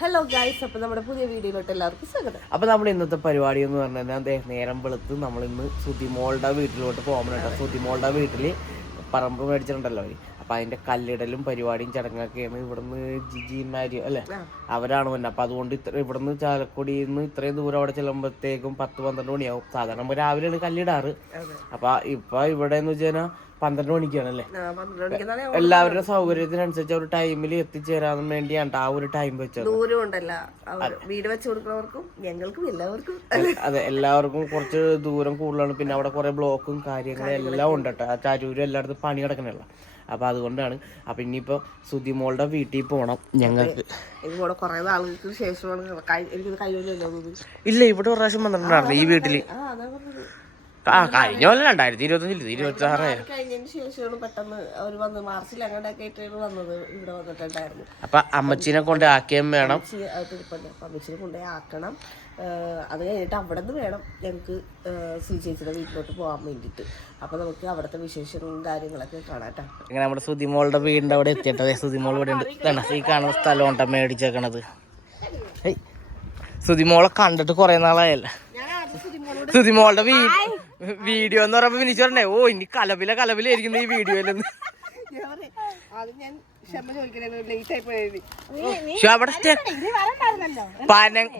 Hello guys, അപ്പോൾ നമ്മുടെ പുതിയ വീഡിയോയിലോട്ട് എല്ലാവർക്കും സ്വാഗതം. അപ്പോൾ നമ്മൾ ഇന്നത്തെ പരിപാടി എന്ന് പറഞ്ഞാൽ നേരം വെളുത്ത് നമ്മളിന്ന് സുതിമോളുടെ വീട്ടിലോട്ട് പോകാൻ കേട്ടോ. സുതിമോളുടെ വീട്ടിൽ പറമ്പ് മേടിച്ചിട്ടുണ്ടല്ലോ അവർ. അപ്പം അതിൻ്റെ കല്ലിടലും പരിപാടിയും ചടങ്ങൊക്കെയാണ്. ഇവിടുന്ന് ജിജിമാര് അല്ലേ, അവരാണ് വന്നത്. അപ്പം അതുകൊണ്ട് ഇവിടുന്ന് ചാലക്കുടിയിൽ നിന്ന് ഇത്രയും ദൂരം അവിടെ ചെല്ലുമ്പോഴത്തേക്കും 10-12 മണിയാവും. സാധാരണ നമ്മൾ രാവിലെയാണ് കല്ലിടാറ്. അപ്പം ഇപ്പം ഇവിടെ എന്ന് വെച്ച് കഴിഞ്ഞാൽ 12 മണിക്കാണല്ലേ. എല്ലാവരുടെ സൗകര്യത്തിനനുസരിച്ച് ഒരു ടൈമിൽ എത്തിച്ചേരാൻ വേണ്ടിയാണ് ആ ഒരു ടൈം വെച്ചത്. ദൂരം ഉണ്ടല്ലോ, വീട് വെച്ച് കൊടുക്കുന്നവർക്കും ഞങ്ങൾക്കും എല്ലാവർക്കും. അതെ, എല്ലാവർക്കും കുറച്ച് ദൂരം കൂടുതലാണ്. പിന്നെ അവിടെ കുറെ ബ്ലോക്കും കാര്യങ്ങളും എല്ലാം ഉണ്ട് കേട്ടോ. ചാരൂരും എല്ലായിടത്തും പണി കിടക്കണല്ല. അപ്പൊ അതുകൊണ്ടാണ്. അപ്പൊ ഇനിയിപ്പോ സുതിമോളുടെ വീട്ടിൽ പോണം ഞങ്ങൾക്ക്. കുറെ നാളുകൾക്ക് ശേഷമാണ്. ഇല്ല, ഇവിടെ ഒരു പ്രാവശ്യം വന്നിട്ടുണ്ടായിരുന്നു ഈ വീട്ടില്. കഴിഞ്ഞ കൊല്ലം 2025-26 കഴിഞ്ഞതിന് ശേഷമാണ് പെട്ടെന്ന് അവർ വന്ന് മാർച്ചിൽ അങ്ങോട്ടൊക്കെ ആയിട്ടാണ് വന്നത്. ഇവിടെ വന്നിട്ടുണ്ടായിരുന്നു. അപ്പൊ അമ്മച്ചീനെ കൊണ്ട് ആക്കിയും വേണം, അമ്മച്ചിനെ കൊണ്ടേ ആക്കണം. അത് കഴിഞ്ഞിട്ട് അവിടെ നിന്ന് വേണം ഞങ്ങൾക്ക് ചേച്ചിയുടെ വീട്ടിലോട്ട് പോകാൻ വേണ്ടിയിട്ട്. അപ്പൊ നമുക്ക് അവിടുത്തെ വിശേഷങ്ങളും കാര്യങ്ങളൊക്കെ കാണാട്ടോ. ഇങ്ങനെ നമ്മുടെ സുതിമോളുടെ വീടിന്റെ അവിടെ എത്തിയിട്ടേ. സുതിമോൾ ഇവിടെ ഉണ്ട്. ഈ കാണുന്ന സ്ഥലം ഉണ്ടോ മേടിച്ചേക്കണത്. സുതിമോളെ കണ്ടിട്ട് കുറെ നാളായല്ല. സുതിമോളുടെ വീഡിയോ എന്ന് പറയുമ്പോ വിനിച്ചു പറഞ്ഞേ, ഓ ഇനി കലപിലായിരിക്കുന്നു ഈ വീഡിയോയിലെന്ന്. അവിടെ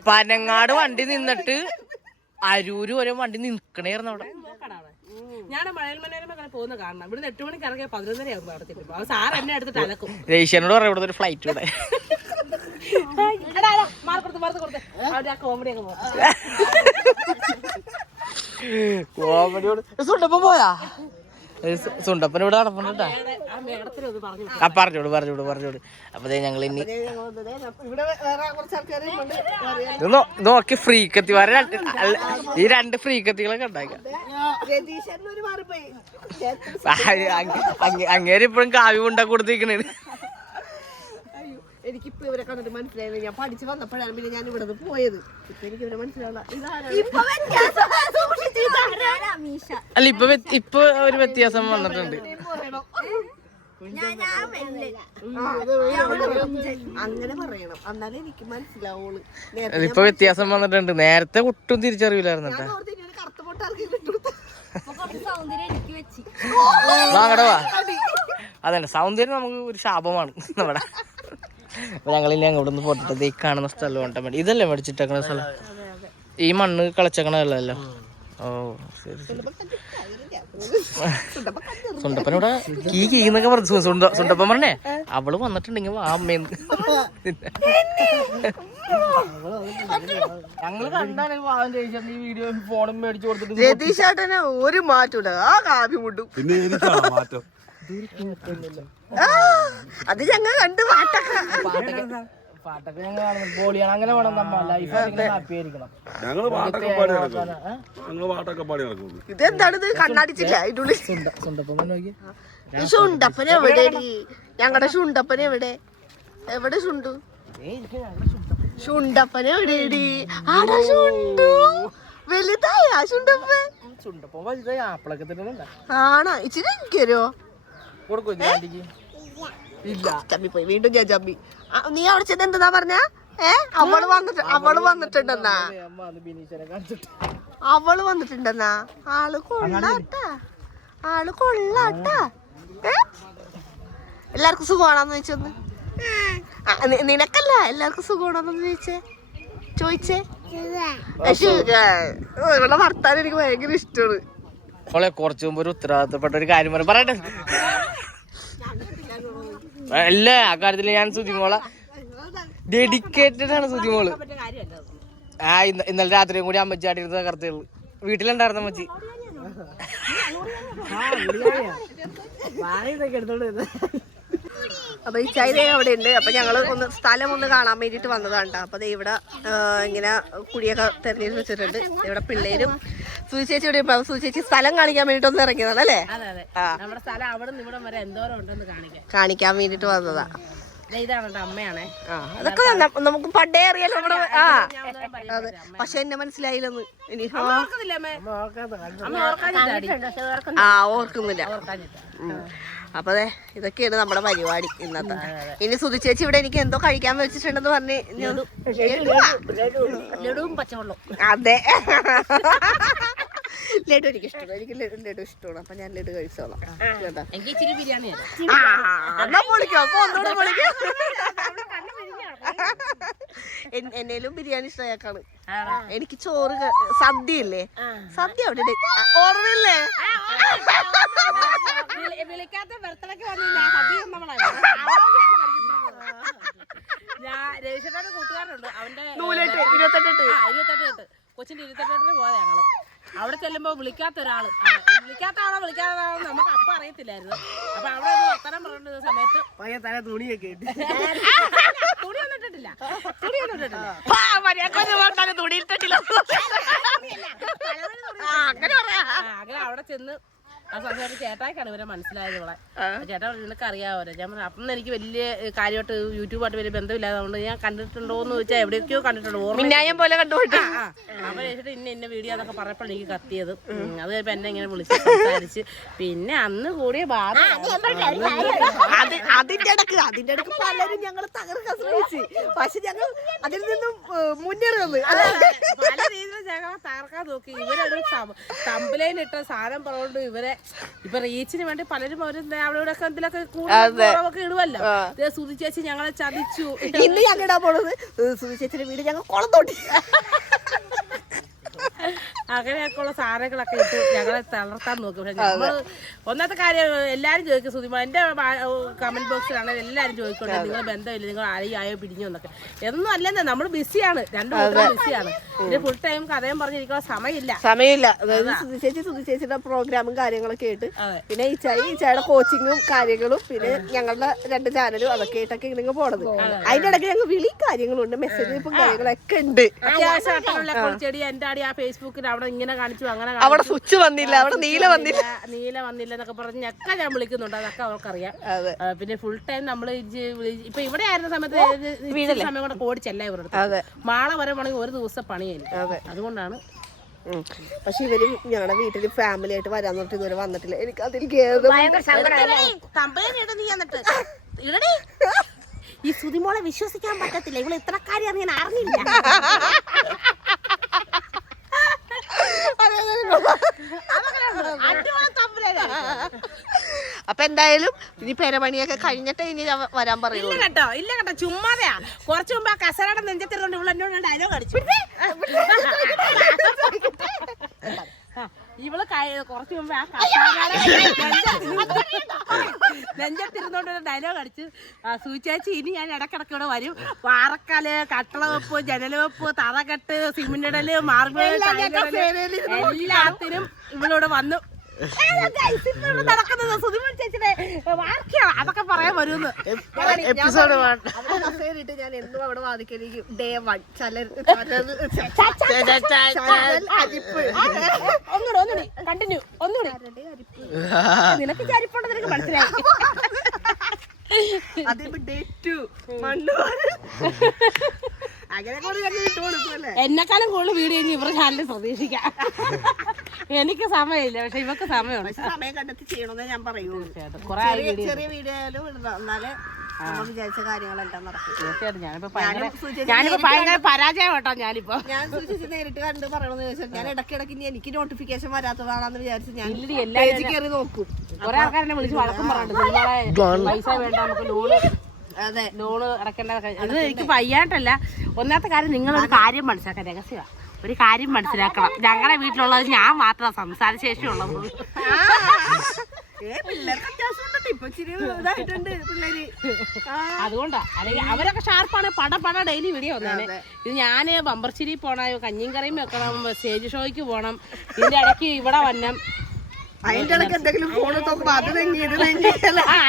പനങ്ങാട് വണ്ടി നിന്നിട്ട് അരൂര് വരെ വണ്ടി നിൽക്കണേർന്നു അവിടെ. ഞാൻ മഴയിൽ മനോരമ പോകുന്ന കാണണം. ഇവിടുന്ന് 8 മണിക്ക് ഇറങ്ങിയ 11:30 ആകുമ്പോൾ അവിടെ ചെല്ലുമ്പോൾ സാർ എന്നെ എടുത്തിട്ട് അലക്കും. രേഷ്യാനോട് പറയാം ഇവിടുത്തെ ഒരു ഫ്ലൈറ്റ് ഇവിടെ. കോമഡിയോട് സുണ്ടപ്പൻ പോയാ? സുണ്ടപ്പൻ ഇവിടെ നടപ്പുണ്ടാ. പറഞ്ഞോട്. അപ്പൊ ഞങ്ങൾ ഇനി നോക്കി ഫ്രീ കത്തിമാരെ ഈ 2 ഫ്രീ കത്തികളൊക്കെ ഉണ്ടാക്കാം. അങ്ങേര് ഇപ്പഴും കാവ്യം ഉണ്ടാക്കി കൊടുത്തിരിക്കണേ. എനിക്കിപ്പോ ഇവരെ കണ്ടിട്ട് മനസ്സിലായത്. ഞാൻ പഠിച്ചു വന്നപ്പോഴാണ് പിന്നെ ഞാൻ ഇവിടെ പോയത്. ഇപ്പൊ എനിക്ക് ഇവരെ മനസ്സിലാവില്ല. അല്ല, ഇപ്പൊ ഒരു വ്യത്യാസം വന്നിട്ടുണ്ട്. അങ്ങനെ പറയണം, എന്നാലേ എനിക്ക് മനസ്സിലാവുള്ളൂ. ഇപ്പൊ വ്യത്യാസം വന്നിട്ടുണ്ട്. നേരത്തെ ഒട്ടും തിരിച്ചറിയില്ലായിരുന്നു. അതെ, സൗന്ദര്യം നമുക്ക് ഒരു ശാപമാണ് നമ്മുടെ. അപ്പൊ ഞങ്ങളിനി അങ്ങോട്ട് നിന്ന് പോട്ടിട്ട് ഈ കാണുന്ന സ്ഥലം കൊണ്ടാൻ വേണ്ടി. ഇതല്ലേ മേടിച്ചിട്ടേക്കണ സ്ഥലം? ഈ മണ്ണ് കളച്ചേക്കണല്ലോ. ഓ ശരി. സുണ്ടപ്പനോടെ കീന്നൊക്കെ പറഞ്ഞു. സുണ്ടപ്പൻ പറഞ്ഞേ അവള് വന്നിട്ടുണ്ടെങ്കിൽ അമ്മേന്ന്. ഞങ്ങള് കണ്ടാണ് ഈ വീഡിയോ ഫോണും മേടിച്ചു കൊടുത്തിട്ട് രതീഷേട്ടന് ഒരു മാറ്റൂല. ആ കാവ്യം കൊണ്ടു അത് ഞങ്ങൾ കണ്ട് പാട്ടൊക്കെ ഞങ്ങൾ കാണുന്നു. ബോളിയാണ് അങ്ങനെ വേണം. നമ്മ ലൈഫ് ഹാപ്പി ആയിരിക്കണം. ഇതെന്താണിത്? കണ്ണാടിച്ചില്ല ഇതിനുള്ളിൽ. ശുണ്ടപ്പൻ എവിടെ? ഞങ്ങളുടെ ശുണ്ടപ്പൻ എവിടെ? എവിടെ ശുണ്ടു? ശുണ്ടപ്പൻ എവിടെയടി? ആടാ ശുണ്ടു വലുതായ ശുണ്ടപ്പൻ. ചുണ്ടപ്പൻ വലുതായി. ആപ്പിളൊക്കെ തന്നെ ആണോ? ഇച്ചിരി എനിക്കോ ഇല്ല. ചമ്മി പോയി വീണ്ടും. ഞാൻ ചമ്മി. നീ അവിടെ ചെന്ന് എന്താ പറഞ്ഞ? അവള് വന്നിട്ടുണ്ടെന്നാ. അവള് വന്നിട്ടുണ്ടെന്നാ. ആള് കൊള്ളാട്ടാ. എല്ലാവർക്കും സുഖമാണെന്ന് ചോദിച്ചൊന്ന്. നിനക്കല്ല, എല്ലാവർക്കും സുഖമാണെന്ന് ചോദിച്ചേ. ഇവളുടെ ഭർത്താവ് എനിക്ക് ഭയങ്കര ഇഷ്ടമാണ്. അവളെ കുറച്ചു മുമ്പ് ഒരു ഉത്തരവാദിത്തപ്പെട്ട ഒരു കാര്യം പറയട്ടെ. അല്ല, ആ കാര്യത്തില് ഞാൻ സുതിമോളെ ഡെഡിക്കേറ്റഡ് ആണ്. സുതിമോള് ഇന്നലെ രാത്രിയും കൂടി അമ്മച്ചി ആടിയിരുന്ന കറുത്തുള്ളു. വീട്ടിലുണ്ടായിരുന്ന അമ്മച്ചി. അപ്പൊ ഈ ചൈന അവിടെ ഉണ്ട്. അപ്പൊ ഞങ്ങള് സ്ഥലം ഒന്ന് കാണാൻ വേണ്ടിട്ട് വന്നതാണ്. അപ്പൊ ഇവിടെ ഇങ്ങനെ കുടിയൊക്കെ തെരഞ്ഞെടുത്ത് വെച്ചിട്ടുണ്ട്. ഇവിടെ പിള്ളേരും സുചേച്ചി ഇവിടെ. സുചേച്ചി സ്ഥലം കാണിക്കാൻ വേണ്ടിട്ട് ഒന്ന് ഇറങ്ങിയതാണ് അല്ലേ? നമ്മുടെ സ്ഥലം അവിടെ നിന്ന് ഇവിടെ വരെ എന്തോരം ഉണ്ടെന്ന് കാണിക്കാൻ വേണ്ടിട്ട് വന്നതാ. ഇതാണ് അമ്മയാണേ. അതൊക്കെ നമുക്ക് പണ്ടേ അറിയാലോ നമ്മുടെ. അതെ, പക്ഷെ എന്നെ മനസ്സിലായില്ലെന്ന്. ഇനി ഓർക്കുന്നില്ല. അപ്പൊ അതെ, ഇതൊക്കെയാണ് നമ്മുടെ പരിപാടി ഇന്നത്തെ. ഇനി സുധി ചേച്ചി ഇവിടെ എനിക്ക് എന്തോ കഴിക്കാൻ വെച്ചിട്ടുണ്ടെന്ന് പറഞ്ഞ്. ലഡുവും പച്ചവെള്ളവും. അതെ, ലഡു എനിക്ക് ഇഷ്ടമാണ്. എനിക്ക് ലഡു ഇഷ്ടമാണ്. അപ്പൊ ഞാൻ ലഡു കഴിച്ചോളാം കേട്ടോ. എനിക്ക് ഇച്ചിരി ബിരിയാണി എന്നാ പൊളിക്കോ. അപ്പൊ ഒന്നുകൂടെ പൊളിക്കോ. എന്നേലും ബിരിയാണി ഇഷ്ടമാക്കാണ്. എനിക്ക് ചോറ് സദ്യ ഇല്ലേ, സദ്യ അവിടെ ഓർമ്മയില്ലേ? വിളിക്കാത്ത ബർത്ത്ഡേക്ക് വന്നില്ല. രവിശേട്ടന്റെ കൂട്ടുകാരുണ്ട്, അവന്റെ 28 കൊച്ചിന്റെ 28 പോയ ഞങ്ങള്. അവിടെ ചെല്ലുമ്പോ വിളിക്കാത്ത ആളെ വിളിക്കാത്ത ആളോ നമുക്ക് അപ്പൊ അറിയത്തില്ലായിരുന്നു. അപ്പൊ അവിടെ ഒരു വർത്തനം പറഞ്ഞിരുന്ന സമയത്ത് തുണിയൊക്കെ തുണിയൊന്നും ഇട്ടിട്ടില്ല. അങ്ങനെ അവിടെ ചെന്ന് ആ സമയത്ത് ചേട്ടായിക്കാണ് ഇവരെ മനസ്സിലായത്. ഇവിടെ ചേട്ടാ നിനക്ക് അറിയാവോ? ഞാൻ പറഞ്ഞു അപ്പം എനിക്ക് വലിയ കാര്യമായിട്ട് യൂട്യൂബായിട്ട് വലിയ ബന്ധമില്ലാത്തതുകൊണ്ട് ഞാൻ കണ്ടിട്ടുണ്ടോന്ന് ചോദിച്ചാൽ എവിടെയൊക്കെയോ കണ്ടിട്ടുണ്ടോ പോലെ കണ്ടുപോയിട്ട്. അപ്പൊ ചേച്ചിട്ട് ഇന്ന വീഡിയോ എന്നൊക്കെ പറഞ്ഞപ്പോൾ എനിക്ക് കത്തിയത്. അത് കഴിഞ്ഞപ്പോ എന്നെ ഇങ്ങനെ വിളിച്ച് സംസാരിച്ച് പിന്നെ അന്ന് കൂടിയ അതിന്റെ ഇടക്ക് പലരും ഞങ്ങൾ തകർക്കാൻ ശ്രമിച്ചു. പക്ഷെ ഞങ്ങൾ അതിൽ നിന്നും മുന്നേറി വന്നു. പല രീതിയിലും ഞങ്ങൾ തകർക്കാൻ നോക്കി. ഇവരൊരു തമ്പലയിലിട്ട സാധനം പറഞ്ഞുകൊണ്ട് ഇവരെ ഇപ്പൊ റീച്ചിന് വേണ്ടി പലരും അവിടെ ഇവിടെ ഒക്കെ എന്തിലൊക്കെ കൂടുതലൊക്കെ ഇടുവല്ലോ. സുധി ചേച്ചി ഞങ്ങളെ ചതിച്ചു. ഇന്ന് ഞങ്ങൾ ഇടാൻ പോണത് സുധി ചേച്ചിയുടെ വീട് ഞങ്ങൾ കുളം തോട്ടി. അങ്ങനെയൊക്കെയുള്ള സാധനങ്ങളൊക്കെ ഇട്ട് ഞങ്ങളെ തളർത്താൻ നോക്കും. പക്ഷെ നമ്മള് ഒന്നാമത്തെ കാര്യം എല്ലാരും ചോദിക്കും സുധിമ, എന്റെ കമന്റ് ബോക്സിലാണെങ്കിൽ എല്ലാരും ചോദിക്കോട്ടെ നിങ്ങൾ ബന്ധമില്ല, നിങ്ങൾ ആയോ പിടിഞ്ഞോ എന്നൊക്കെ. എന്നും അല്ലെന്നേ, നമ്മള് ബിസിയാണ്, രണ്ടു ബിസിയാണ്. പിന്നെ ഫുൾ ടൈം കഥയും പറഞ്ഞിരിക്കുന്ന സമയമില്ല. അതായത് സുധി ചേച്ചിയുടെ പ്രോഗ്രാമും കാര്യങ്ങളൊക്കെ ആയിട്ട്, പിന്നെ ഈച്ചായുടെ കോച്ചിങ്ങും കാര്യങ്ങളും, പിന്നെ ഞങ്ങളുടെ 2 ചാനലും അതൊക്കെ ആയിട്ടൊക്കെ നിങ്ങൾ പോണത്. അതിന്റെ ഇടയ്ക്ക് ഞങ്ങൾ വിളി കാര്യങ്ങളുണ്ട്, മെസ്സേജ് കാര്യങ്ങളൊക്കെ ഉണ്ട്. ചെടി എന്റെ അടി ആ ഫേസ്ബുക്കിൽ അവിടെ ഇങ്ങനെ കാണിച്ചു, അങ്ങനെ അവിടെ സ്വിച്ച് വന്നില്ല, അവിടെ നീല വന്നില്ല എന്നൊക്കെ പറഞ്ഞൊക്കെ ഞാൻ വിളിക്കുന്നുണ്ട്. അതൊക്കെ അവർക്കറിയാം. പിന്നെ ഫുൾ ടൈം നമ്മള് ഇപ്പൊ ഇവിടെ ആയിരുന്ന സമയത്ത് സമയം കൂടെ ഓടിച്ചല്ല ഇവരുടെ മാള വരെ വേണമെങ്കിൽ ഒരു ദിവസം പണിയായിരുന്നു. അതുകൊണ്ടാണ്. പക്ഷെ ഇവരും ഞങ്ങളുടെ വീട്ടില് ഫാമിലി ആയിട്ട് വരാൻ തൊട്ട് ഇതുവരെ വന്നിട്ടില്ല. എനിക്ക് അതിൽ ഈ സുധിമോളെ വിശ്വസിക്കാൻ പറ്റത്തില്ല. ഇവള് ഇത്ര കാര്യം ഞാൻ അറിഞ്ഞില്ല. അപ്പൊ എന്തായാലും ഇനി പെരപണിയൊക്കെ കഴിഞ്ഞിട്ട് ഇനി വരാൻ പറയുള്ളൂ. ഇല്ല കേട്ടോ, ചുമ്മാതെയാ. കുറച്ചു മുമ്പ് ആ കസരയുടെ നെഞ്ചത്തിരുന്നുണ്ട് ഇവള് എന്നോട് ഡയലോഗ് അടിച്ചു. ഇവള് കുറച്ചു മുമ്പ് ആ നെഞ്ചത്തിരുന്നോണ്ട് ഡയലോഗ് അടിച്ച്, സൂചേച്ചി ഇനി ഞാൻ ഇടക്കിടക്ക് ഇവിടെ വരും, പാറക്കല്, കട്ടള വെപ്പ്, ജനൽ വെപ്പ്, തറകെട്ട്, സിമെന്റ് ഇടല്, മാർബിൾ, എല്ലാത്തിനും ഇവളിവിടെ വന്നു നടക്കുന്നത്. സുധിമോൾ ചേച്ചിയുടെ വാർക്കയാണ്, അതൊക്കെ പറയാൻ വരുമെന്ന്. ഞാൻ എന്നും അവിടെ വാദിക്കും. Day 1 ഒന്നുകൂടി കണ്ടിന്യൂ. ഒന്നുകൂടി നിനക്ക് ചരിപ്പുണ്ട്, നിനക്ക് മനസ്സിലായി. Day 2 എന്നെക്കാളും കൂടുതൽ വീഡിയോ ഇനി ഇവരുടെ ചാനലിൽ പ്രതീക്ഷിക്കാം. എനിക്ക് സമയമില്ല, പക്ഷെ ഇവക്ക് സമയമുണ്ട്. സമയം കണ്ടെത്തി ചെയ്യണമെന്ന് ഞാൻ പറയുള്ളൂ. ചെറിയ വീഡിയോ ആയാലും എന്നാലേ നമ്മൾ വിചാരിച്ച കാര്യങ്ങളെല്ലാം നടക്കും. തീർച്ചയായിട്ടും ഞാനിപ്പോ ഭയങ്കര പരാജയം കേട്ടോ. ഞാൻ സൂചിച്ച് നേരിട്ട് കണ്ട് പറയണമെന്ന് ചോദിച്ചാൽ ഞാൻ ഇടയ്ക്കിടയ്ക്ക് എനിക്ക് നോട്ടിഫിക്കേഷൻ വരാത്തതാണെന്ന് വിചാരിച്ച് ഞാൻ കയറി നോക്കും. കുറെ ആൾക്കാരെ വിളിച്ച് വഴക്കം പറഞ്ഞിട്ടുണ്ട്, പൈസ വേണ്ട നമുക്ക് ലോണ് അടക്കേണ്ട. അത് എനിക്ക് വയ്യാട്ടല്ല. ഒന്നാമത്തെ കാര്യം, നിങ്ങളൊരു കാര്യം മനസ്സിലാക്കാൻ, രഹസ്യമാണ്, ഒരു കാര്യം മനസ്സിലാക്കണം. ഞങ്ങളുടെ വീട്ടിലുള്ളത് ഞാൻ മാത്രം സംസാരശേഷി ഉള്ളത്. അതുകൊണ്ടാ, അല്ലെങ്കിൽ അവരൊക്കെ ഷാർപ്പാണ്. പട ഡെയിലി വീഡിയോ വന്നാണ്. ഇത് ഞാന് ബമ്പർച്ചിരി പോണ, കഞ്ഞിയും കറിയും വെക്കണം, സ്റ്റേജ് ഷോയ്ക്ക് പോണം, ഇതിന്റെ ഇടയ്ക്ക് ഇവിടെ വന്നം. അതിന്റെ ഇടയ്ക്ക് എന്തെങ്കിലും ഫോൺ നോക്കുമ്പോ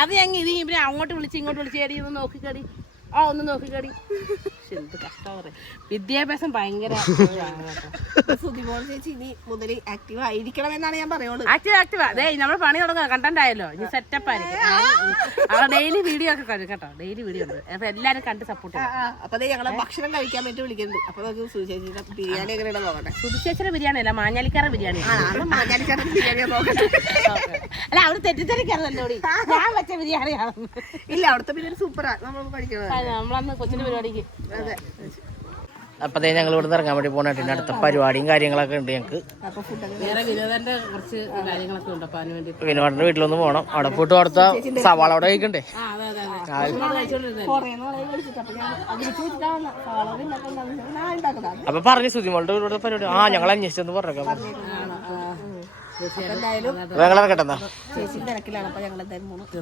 അത് ഞങ്ങ ഇത് ഇവരെ അങ്ങോട്ട് വിളിച്ച് ഇങ്ങോട്ട് വിളിച്ച് കടി ഒന്ന് നോക്കിക്കടി, ഒന്ന് നോക്കിക്കടി. എന്ത് കഷ്ടം പറയാം. വിദ്യാഭ്യാസം ഭയങ്കര സുധിമോൾ ചേച്ചി ഇനി മുതൽ ആക്റ്റീവ് ആയിരിക്കണം എന്നാണ് ഞാൻ പറയുള്ളൂ. ആക്റ്റീവ് അതെ നമ്മൾ പണി തുടങ്ങുക കണ്ടന്റ് ആയല്ലോ ഇനി സെറ്റപ്പ് ആയിരിക്കും. അവിടെ ഡെയിലി വീഡിയോ ഒക്കെ കഴിയും കേട്ടോ. ഡെയിലി വീഡിയോ ഉണ്ട്. അപ്പൊ എല്ലാരും കണ്ട് സപ്പോർട്ട് ചെയ്യും. അപ്പൊ അതെ ഞങ്ങളെ ഭക്ഷണം കഴിക്കാൻ വേണ്ടി വിളിക്കുന്നുണ്ട്. അപ്പൊ നമുക്ക് സുചേച്ചിയുടെ ബിരിയാണി എങ്ങനെയാണ് നോക്കട്ടെ. സുധിച്ചേച്ചിയുടെ ബിരിയാണി അല്ല മാഞ്ഞാലിക്കാരുടെ ബിരിയാണി. മാഞ്ഞാലിക്കാരുടെ ബിരിയാണി നോക്കട്ടെ. അല്ല അവിടെ തെറ്റിദ്ധരിക്കാറല്ലോ ഞാൻ വെച്ച ബിരിയാണിയാണ്. ഇല്ല അവിടുത്തെ ബിരിയാണി സൂപ്പറാ. നമ്മൾ കഴിക്കുന്നത് നമ്മളന്ന് കൊച്ചിന്റെ പരിപാടിക്ക്. അതെ. അപ്പത്തേ ഞങ്ങൾ ഇവിടെ ഇറങ്ങാൻ വേണ്ടി പോകണം. പിന്നെ അടുത്ത പരിപാടിയും കാര്യങ്ങളൊക്കെ ഉണ്ട് ഞങ്ങൾക്ക്. അപ്പൊ ഫുഡൊക്കെ വേറെ വിനോദന്റെ കുറച്ച് കാര്യങ്ങളൊക്കെ ഉണ്ട്. അപ്പൊ അതിന് വേണ്ടി വിനോദന്റെ വീട്ടിലൊന്ന് പോകണം. അവിടെ പോയിട്ട് അവിടുത്തെ സവാള അവിടെ കഴിക്കണ്ടേ. അതെ കഴിച്ചോണ്ടിരുന്നത്. കുറേ നാളായി വിളിച്ചിട്ട് അപ്പൊ ഞാൻ അതിരിച്ചു വെച്ചിട്ടാണ് സവാള ഞാൻ ഉണ്ടാക്കുന്നത്. അപ്പൊ പറഞ്ഞു സുധിമോളുടെ ഇവിടുത്തെ പരിപാടി ഞങ്ങൾ അന്വേഷിച്ചെന്ന് പറഞ്ഞേക്കാം. എന്തായാലും ഞങ്ങൾ ഇറക്കട്ടെ. ചേച്ചി തിരക്കിലാണ്. അപ്പൊ ഞങ്ങൾ എന്തായാലും ഓക്കെ.